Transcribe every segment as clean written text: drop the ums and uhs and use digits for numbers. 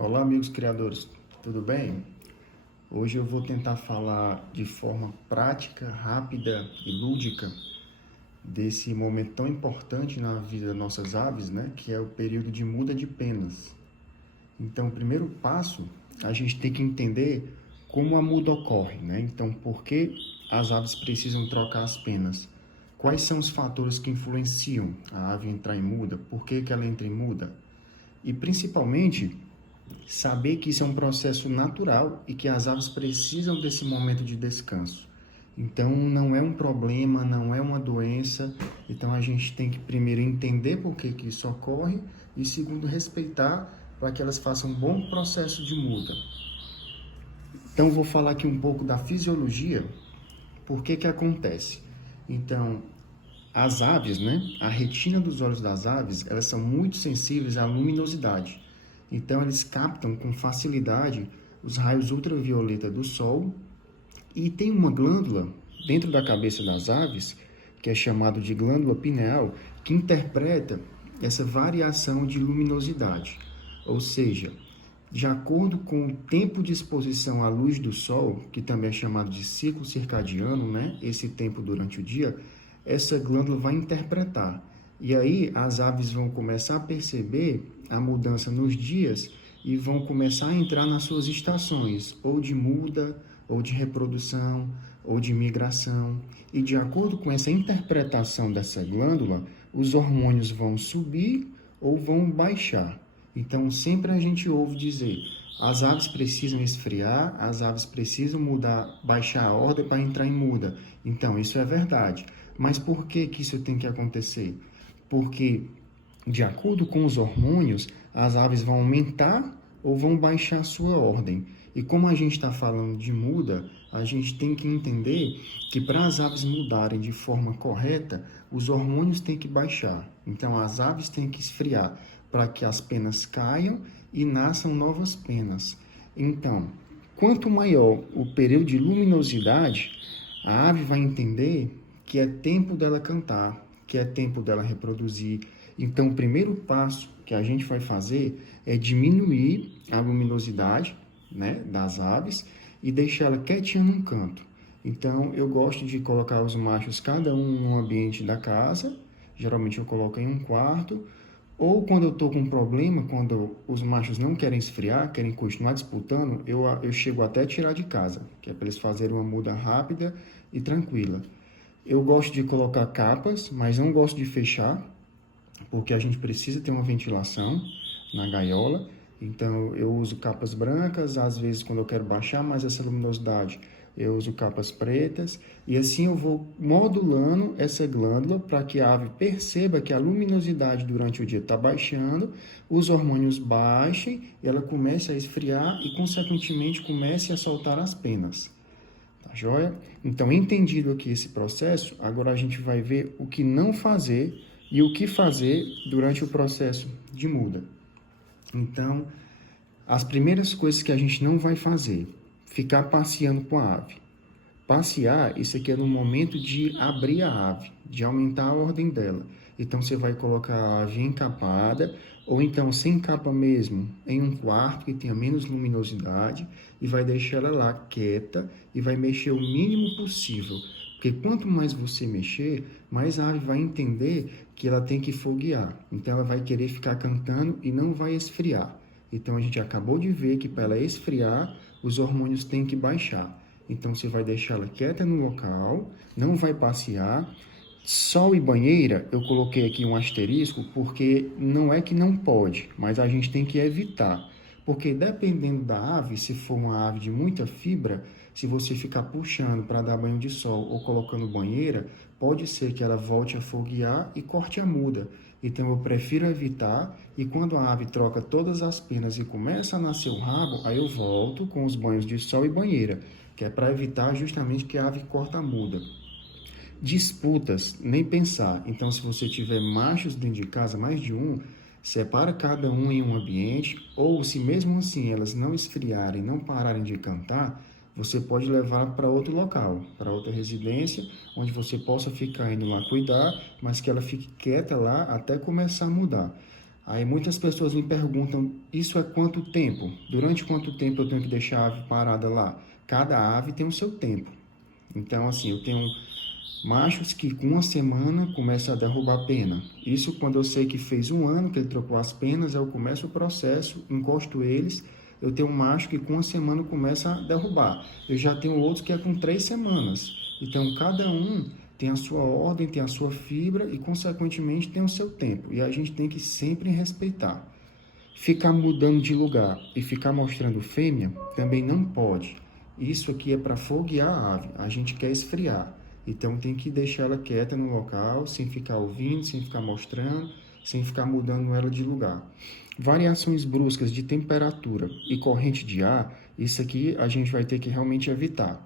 Olá, amigos criadores, tudo bem? Hoje eu vou tentar falar de forma prática, rápida e lúdica desse momento tão importante na vida das nossas aves, né? Que é o período de muda de penas. Então, o primeiro passo, a gente tem que entender como a muda ocorre, né? Então, por que as aves precisam trocar as penas? Quais são os fatores que influenciam a ave entrar em muda? Por que ela entra em muda? E, principalmente, saber que isso é um processo natural e que as aves precisam desse momento de descanso. Então, não é um problema, não é uma doença. Então, a gente tem que primeiro entender por que isso ocorre e, segundo, respeitar para que elas façam um bom processo de muda. Então, vou falar aqui um pouco da fisiologia, por que acontece. Então, as aves, né? A retina dos olhos das aves, elas são muito sensíveis à luminosidade. Então, eles captam com facilidade os raios ultravioleta do sol e tem uma glândula dentro da cabeça das aves, que é chamada de glândula pineal, que interpreta essa variação de luminosidade. Ou seja, de acordo com o tempo de exposição à luz do sol, que também é chamado de ciclo circadiano, né? Esse tempo durante o dia, essa glândula vai interpretar. E aí as aves vão começar a perceber a mudança nos dias e vão começar a entrar nas suas estações, ou de muda, ou de reprodução, ou de migração. E de acordo com essa interpretação dessa glândula, os hormônios vão subir ou vão baixar. Então, sempre a gente ouve dizer, as aves precisam esfriar, as aves precisam mudar, baixar a ordem para entrar em muda. Então, isso é verdade. Mas por que isso tem que acontecer? Porque, de acordo com os hormônios, as aves vão aumentar ou vão baixar a sua ordem. E como a gente está falando de muda, a gente tem que entender que para as aves mudarem de forma correta, os hormônios têm que baixar. Então, as aves têm que esfriar para que as penas caiam e nasçam novas penas. Então, quanto maior o período de luminosidade, a ave vai entender que é tempo dela cantar, que é tempo dela reproduzir. Então, o primeiro passo que a gente vai fazer é diminuir a luminosidade, né, das aves e deixar ela quietinha num canto. Então, eu gosto de colocar os machos cada um no ambiente da casa, geralmente eu coloco em um quarto, ou quando eu estou com um problema, quando os machos não querem esfriar, querem continuar disputando, eu chego até a tirar de casa, que é para eles fazerem uma muda rápida e tranquila. Eu gosto de colocar capas, mas não gosto de fechar, porque a gente precisa ter uma ventilação na gaiola. Então, eu uso capas brancas, às vezes quando eu quero baixar mais essa luminosidade, eu uso capas pretas, e assim eu vou modulando essa glândula para que a ave perceba que a luminosidade durante o dia está baixando, os hormônios baixem, ela comece a esfriar e, consequentemente, comece a soltar as penas. Tá joia? Então, entendido aqui esse processo, agora a gente vai ver o que não fazer e o que fazer durante o processo de muda. Então, as primeiras coisas que a gente não vai fazer, ficar passeando com a ave. Passear, isso aqui é no momento de abrir a ave, de aumentar a ordem dela. Então, você vai colocar a ave encapada, ou então sem capa mesmo, em um quarto que tenha menos luminosidade, e vai deixar ela lá quieta e vai mexer o mínimo possível. Porque quanto mais você mexer, mais a ave vai entender que ela tem que foguear. Então, ela vai querer ficar cantando e não vai esfriar. Então, a gente acabou de ver que para ela esfriar, os hormônios têm que baixar. Então, você vai deixar ela quieta no local, não vai passear. Sol e banheira, eu coloquei aqui um asterisco, porque não é que não pode, mas a gente tem que evitar. Porque dependendo da ave, se for uma ave de muita fibra, se você ficar puxando para dar banho de sol ou colocando banheira, pode ser que ela volte a foguear e corte a muda. Então, eu prefiro evitar, e quando a ave troca todas as penas e começa a nascer o rabo, aí eu volto com os banhos de sol e banheira, que é para evitar justamente que a ave corta a muda. Disputas, nem pensar. Então, se você tiver machos dentro de casa, mais de um, separa cada um em um ambiente, ou se mesmo assim elas não esfriarem, não pararem de cantar, você pode levar para outro local, para outra residência, onde você possa ficar indo lá cuidar, mas que ela fique quieta lá até começar a mudar. Aí muitas pessoas me perguntam, isso é quanto tempo? Durante quanto tempo eu tenho que deixar a ave parada lá? Cada ave tem o seu tempo. Então, assim, eu tenho machos que com uma semana começam a derrubar a pena. Isso quando eu sei que fez um ano que ele trocou as penas, eu começo o processo, encosto eles. Eu tenho um macho que com uma semana começa a derrubar. Eu já tenho outros que é com 3 semanas. Então, cada um tem a sua ordem, tem a sua fibra e, consequentemente, tem o seu tempo. E a gente tem que sempre respeitar. Ficar mudando de lugar e ficar mostrando fêmea também não pode. Isso aqui é para foguear a ave. A gente quer esfriar. Então, tem que deixar ela quieta no local, sem ficar ouvindo, sem ficar mostrando, sem ficar mudando ela de lugar. Variações bruscas de temperatura e corrente de ar, isso aqui a gente vai ter que realmente evitar.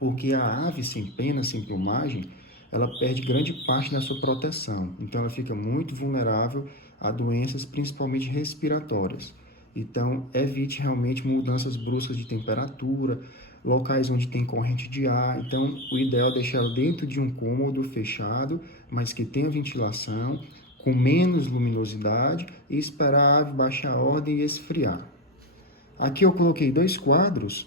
Porque a ave sem pena, sem plumagem, ela perde grande parte da sua proteção. Então, ela fica muito vulnerável a doenças, principalmente respiratórias. Então, evite realmente mudanças bruscas de temperatura, locais onde tem corrente de ar. Então, o ideal é deixar ela dentro de um cômodo fechado, mas que tenha ventilação, com menos luminosidade, e esperar a ave baixar a ordem e esfriar. Aqui eu coloquei 2 quadros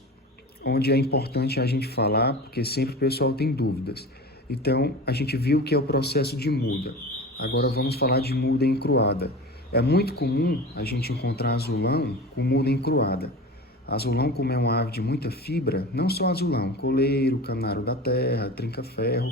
onde é importante a gente falar, porque sempre o pessoal tem dúvidas. Então, a gente viu que é o processo de muda. Agora vamos falar de muda encruada. É muito comum a gente encontrar azulão com muda encruada. Azulão, como é uma ave de muita fibra, não só azulão, coleiro, canário da terra, trinca-ferro,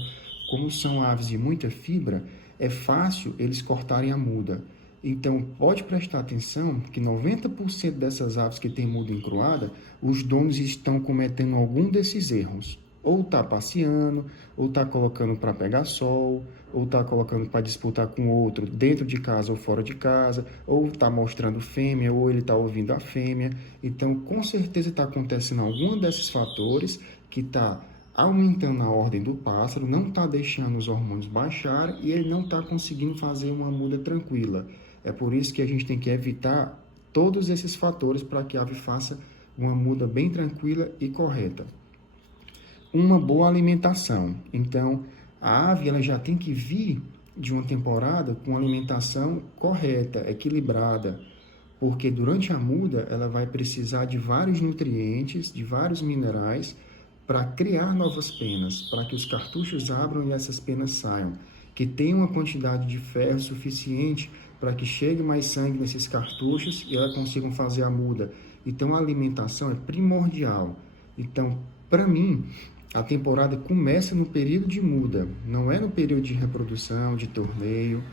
como são aves de muita fibra, é fácil eles cortarem a muda. Então, pode prestar atenção que 90% dessas aves que têm muda encruada, os donos estão cometendo algum desses erros. Ou está passeando, ou está colocando para pegar sol, ou está colocando para disputar com outro dentro de casa ou fora de casa, ou está mostrando fêmea, ou ele está ouvindo a fêmea. Então, com certeza está acontecendo algum desses fatores que está aumentando a ordem do pássaro, não está deixando os hormônios baixarem e ele não está conseguindo fazer uma muda tranquila. É por isso que a gente tem que evitar todos esses fatores para que a ave faça uma muda bem tranquila e correta. Uma boa alimentação. Então, a ave ela já tem que vir de uma temporada com alimentação correta, equilibrada, porque durante a muda ela vai precisar de vários nutrientes, de vários minerais para criar novas penas, para que os cartuchos abram e essas penas saiam, que tenha uma quantidade de ferro suficiente para que chegue mais sangue nesses cartuchos e elas consigam fazer a muda. Então, a alimentação é primordial. Então, para mim, a temporada começa no período de muda, não é no período de reprodução, de torneio.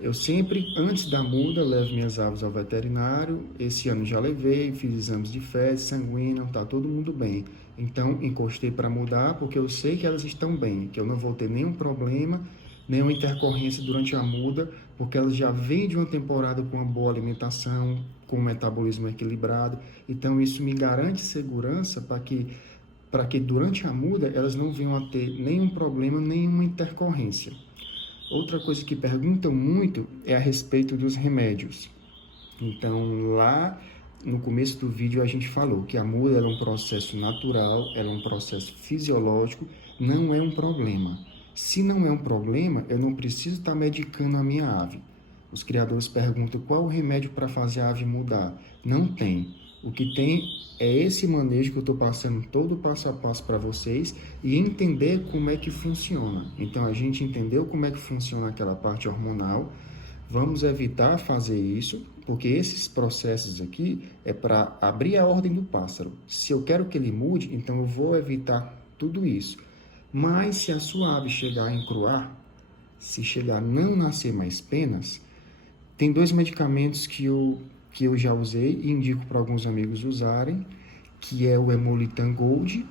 Eu sempre, antes da muda, levo minhas aves ao veterinário. Esse ano já levei, fiz exames de fezes, sanguíneo, tá todo mundo bem. Então, encostei para mudar, porque eu sei que elas estão bem, que eu não vou ter nenhum problema, nenhuma intercorrência durante a muda, porque elas já vêm de uma temporada com uma boa alimentação, com um metabolismo equilibrado. Então, isso me garante segurança para que durante a muda elas não venham a ter nenhum problema, nenhuma intercorrência. Outra coisa que perguntam muito é a respeito dos remédios. Então, lá no começo do vídeo a gente falou que a muda é um processo natural, ela é um processo fisiológico, não é um problema. Se não é um problema, eu não preciso estar medicando a minha ave. Os criadores perguntam qual é o remédio para fazer a ave mudar. Não tem. O que tem é esse manejo que eu estou passando todo o passo a passo para vocês e entender como é que funciona. Então, a gente entendeu como é que funciona aquela parte hormonal. Vamos evitar fazer isso, porque esses processos aqui é para abrir a ordem do pássaro. Se eu quero que ele mude, então eu vou evitar tudo isso. Mas se a sua ave chegar a encruar, se chegar a não nascer mais penas, tem 2 medicamentos que eu já usei e indico para alguns amigos usarem, que é o Hemolitan Gold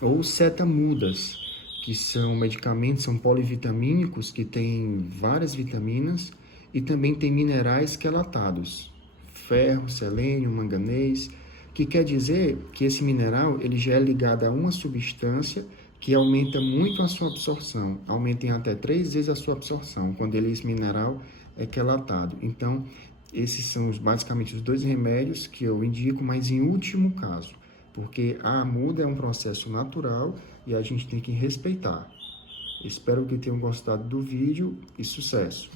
ou Setamudas, que são medicamentos, são polivitamínicos que têm várias vitaminas e também tem minerais quelatados, ferro, selênio, manganês, que quer dizer que esse mineral ele já é ligado a uma substância que aumenta muito a sua absorção, aumenta em até 3 vezes a sua absorção, quando esse mineral é quelatado. Então, esses são basicamente os 2 remédios que eu indico, mas em último caso, porque a muda é um processo natural e a gente tem que respeitar. Espero que tenham gostado do vídeo e sucesso!